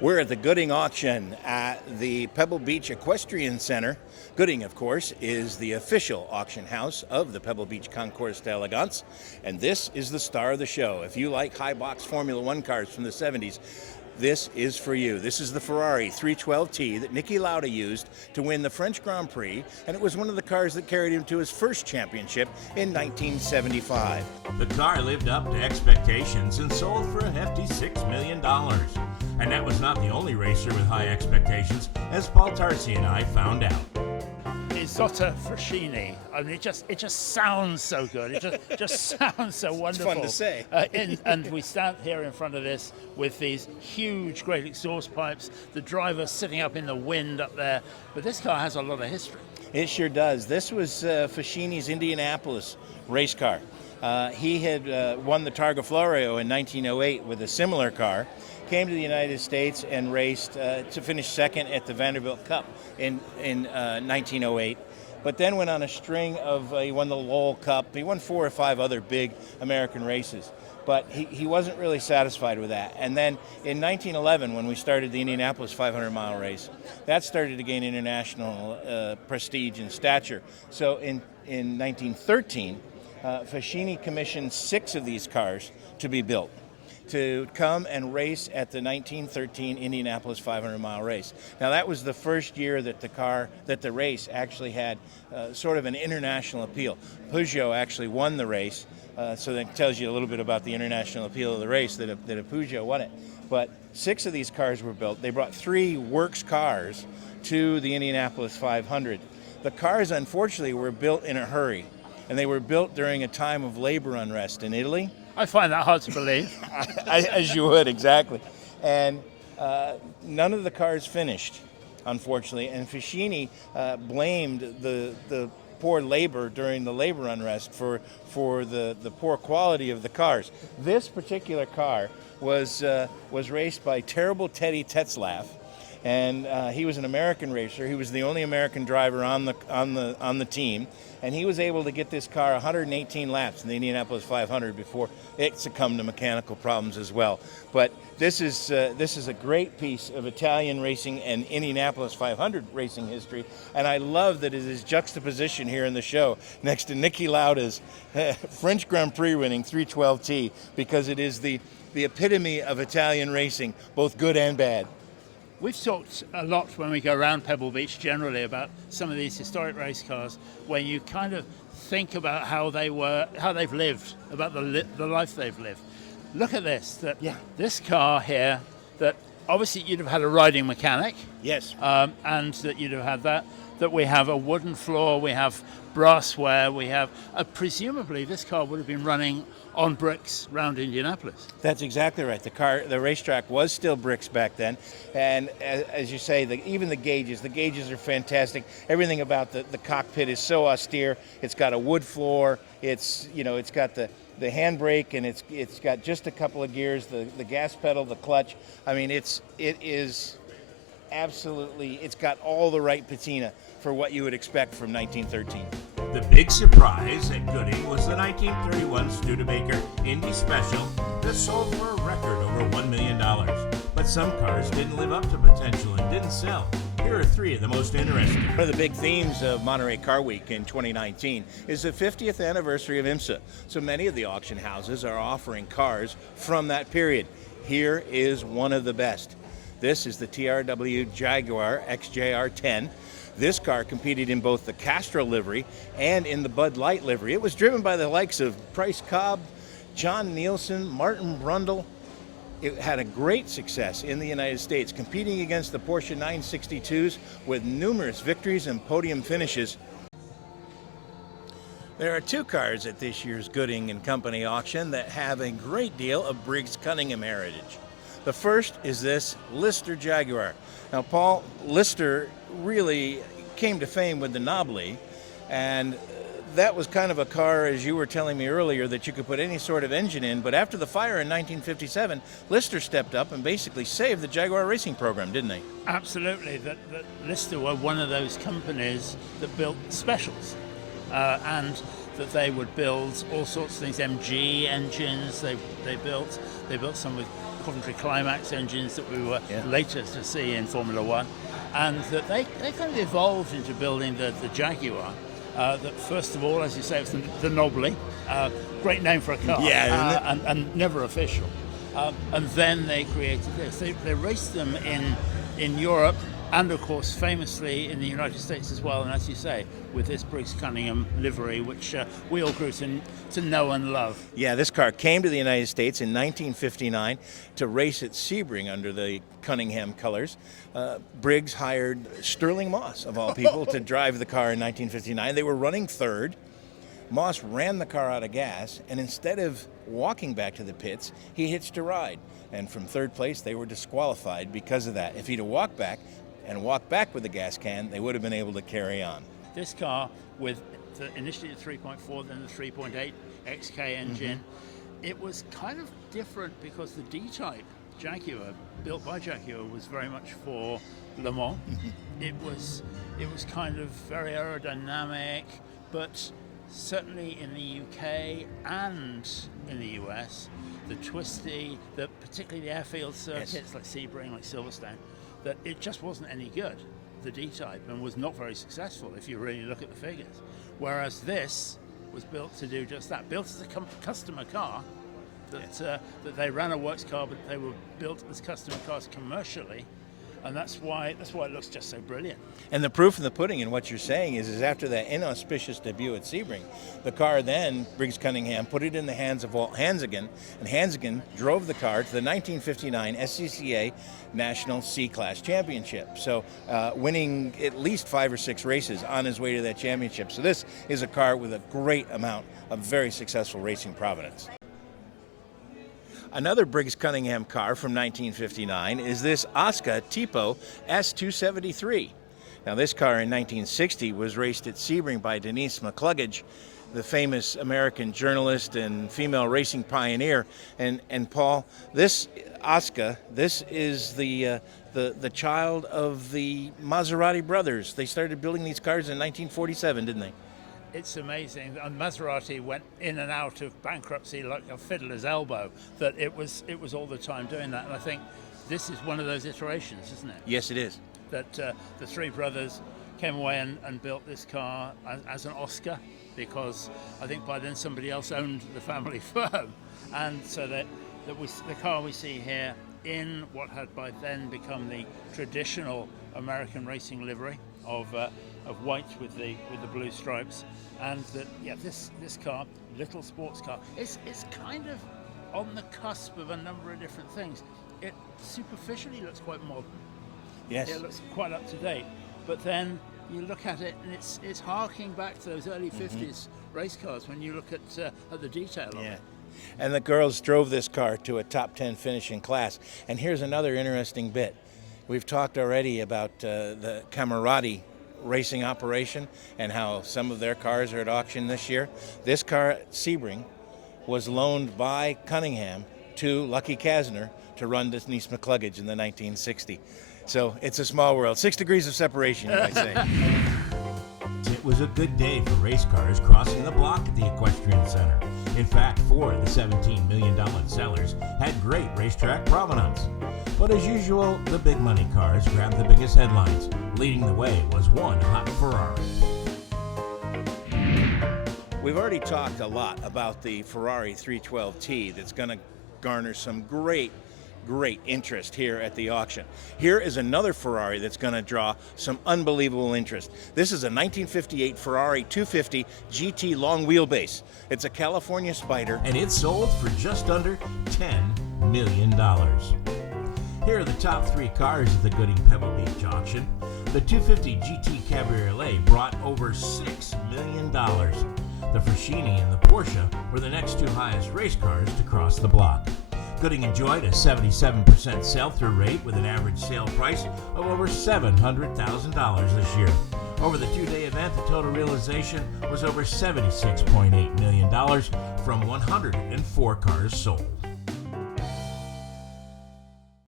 We're at the Gooding auction at the Pebble Beach Equestrian Center. Gooding, of course, is the official auction house of the Pebble Beach Concours d'Elegance, and this is the star of the show. If you like high-box Formula One cars from the 70s, this is for you. This is the Ferrari 312T that Niki Lauda used to win the French Grand Prix, and it was one of the cars that carried him to his first championship in 1975. The car lived up to expectations and sold for a hefty $6 million. And that was not the only racer with high expectations, as Paul Tarsey and I found out. Isotta Fraschini. I mean, it just sounds so good. It just sounds so wonderful. It's fun to say. And we stand here in front of this with these huge, great exhaust pipes. The driver sitting up in the wind up there. But this car has a lot of history. It sure does. This was Fraschini's Indianapolis race car. He had won the Targa Florio in 1908 with a similar car. Came to the United States and raced to finish second at the Vanderbilt Cup in 1908, but then went on a string of, he won the Lowell Cup, he won 4 or 5 other big American races, but he wasn't really satisfied with that. And then in 1911, when we started the Indianapolis 500-mile race, that started to gain international prestige and stature. So in 1913, Fraschini commissioned 6 of these cars to be built, to come and race at the 1913 Indianapolis 500-mile race. Now, that was the first year that the race actually had sort of an international appeal. Peugeot actually won the race, so that tells you a little bit about the international appeal of the race, that a Peugeot won it. But 6 of these cars were built. They brought 3 works cars to the Indianapolis 500. The cars, unfortunately, were built in a hurry, and they were built during a time of labor unrest in Italy. I find that hard to believe. As you would, exactly. And none of the cars finished, unfortunately. And Fraschini blamed the poor labor during the labor unrest for the poor quality of the cars. This particular car was raced by terrible Teddy Tetzlaff, and he was an American racer. He was the only American driver on the team, and he was able to get this car 118 laps in the Indianapolis 500 before it succumbed to mechanical problems as well. But this is a great piece of Italian racing and Indianapolis 500 racing history, and I love that it is juxtaposition here in the show next to Niki Lauda's French Grand Prix winning 312T, because it is the epitome of Italian racing, both good and bad. We've talked a lot when we go around Pebble Beach generally about some of these historic race cars, where you kind of think about how they've lived, about the life they've lived. Look at this. This car here, that obviously you'd have had a riding mechanic. Yes. And that you'd have had that we have a wooden floor, we have brassware, we have presumably this car would have been running on bricks around Indianapolis. That's exactly right. The racetrack was still bricks back then, and as you say, even the gauges are fantastic. Everything about the cockpit is so austere. It's got a wood floor. It's got the handbrake, and it's got just a couple of gears, the gas pedal, the clutch. I mean, it is absolutely. It's got all the right patina for what you would expect from 1913. The big surprise at Gooding was the 1931 Studebaker Indy Special that sold for a record over $1 million. But some cars didn't live up to potential and didn't sell. Here are 3 of the most interesting. One of the big themes of Monterey Car Week in 2019 is the 50th anniversary of IMSA. So many of the auction houses are offering cars from that period. Here is one of the best. This is the TRW Jaguar XJR10. This car competed in both the Castro livery and in the Bud Light livery. It was driven by the likes of Price Cobb, John Nielsen, Martin Brundle. It had a great success in the United States, competing against the Porsche 962s with numerous victories and podium finishes. There are 2 cars at this year's Gooding & Company auction that have a great deal of Briggs Cunningham heritage. The first is this Lister Jaguar. Now, Paul, Lister really came to fame with the Nobly, and that was kind of a car, as you were telling me earlier, that you could put any sort of engine in. But after the fire in 1957, Lister stepped up and basically saved the Jaguar racing program, didn't they? Absolutely. That Lister were one of those companies that built specials, and that they would build all sorts of things. MG engines they built some with Coventry Climax engines that we were Yeah. later to see in Formula One, and that they kind of evolved into building the Jaguar. That first of all, as you say, it was the Nobly, great name for a car, Yeah, and never official. And then they created this. They raced them in Europe, and of course famously in the United States as well, and as you say, with this Briggs Cunningham livery, which we all grew to know and love. Yeah, this car came to the United States in 1959 to race at Sebring under the Cunningham colors. Briggs hired Sterling Moss, of all people, to drive the car in 1959. They were running third. Moss ran the car out of gas, and instead of walking back to the pits, he hitched a ride. And from third place, they were disqualified because of that. If he'd have walked back with the gas can, they would have been able to carry on. This car, with initially the 3.4, then the 3.8 XK engine, it was kind of different because the D-Type Jaguar, built by Jaguar, was very much for Le Mans. It was kind of very aerodynamic, but certainly in the UK and in the US, the twisty, particularly the airfield circuits like Sebring, like Silverstone, that it just wasn't any good, the D-Type, and was not very successful if you really look at the figures. Whereas this was built to do just that, built as a customer car, that they ran a works car, but they were built as customer cars commercially, and that's why it looks just so brilliant. And the proof in the pudding in what you're saying is after that inauspicious debut at Sebring, the car then, Briggs Cunningham, put it in the hands of Walt Hansigan, and Hansigan drove the car to the 1959 SCCA National C-Class Championship. So winning at least 5 or 6 races on his way to that championship. So this is a car with a great amount of very successful racing provenance. Another Briggs Cunningham car from 1959 is this Oscar Tipo S273. Now this car in 1960 was raced at Sebring by Denise McCluggage, the famous American journalist and female racing pioneer. And Paul, this Oscar, this is the child of the Maserati brothers. They started building these cars in 1947, didn't they? It's amazing, and Maserati went in and out of bankruptcy like a fiddler's elbow, that it was all the time doing that. And I think this is one of those iterations, isn't it? Yes, it is. That the three brothers came away and built this car as an Oscar, because I think by then somebody else owned the family firm. And so the car we see here in what had by then become the traditional American racing livery of white with the blue stripes, and this car, little sports car, it's kind of on the cusp of a number of different things. It superficially looks quite modern. Yes. It looks quite up to date, but then you look at it and it's harking back to those early 50s race cars when you look at the detail of it. And the girls drove this car to a top 10 finish in class. And here's another interesting bit. We've talked already about the Camerati racing operation and how some of their cars are at auction this year. This car at Sebring was loaned by Cunningham to Lucky Kasner to run Denise McCluggage in the 1960. So it's a small world. 6 degrees of separation, you might say. It was a good day for race cars crossing the block at the Equestrian Center. In fact, 4 of the $17 million sellers had great racetrack provenance. But as usual, the big money cars grabbed the biggest headlines. Leading the way was one hot Ferrari. We've already talked a lot about the Ferrari 312T that's going to garner some great interest here at the auction. Here is another Ferrari that's going to draw some unbelievable interest. This is a 1958 Ferrari 250 GT long wheelbase. It's a California Spider. And it sold for just under $10 million. Here are the top 3 cars at the Gooding Pebble Beach auction. The 250 GT Cabriolet brought over $6 million. The Fraschini and the Porsche were the next 2 highest race cars to cross the block. Gooding enjoyed a 77% sell-through rate with an average sale price of over $700,000 this year. Over the 2-day event, the total realization was over $76.8 million from 104 cars sold.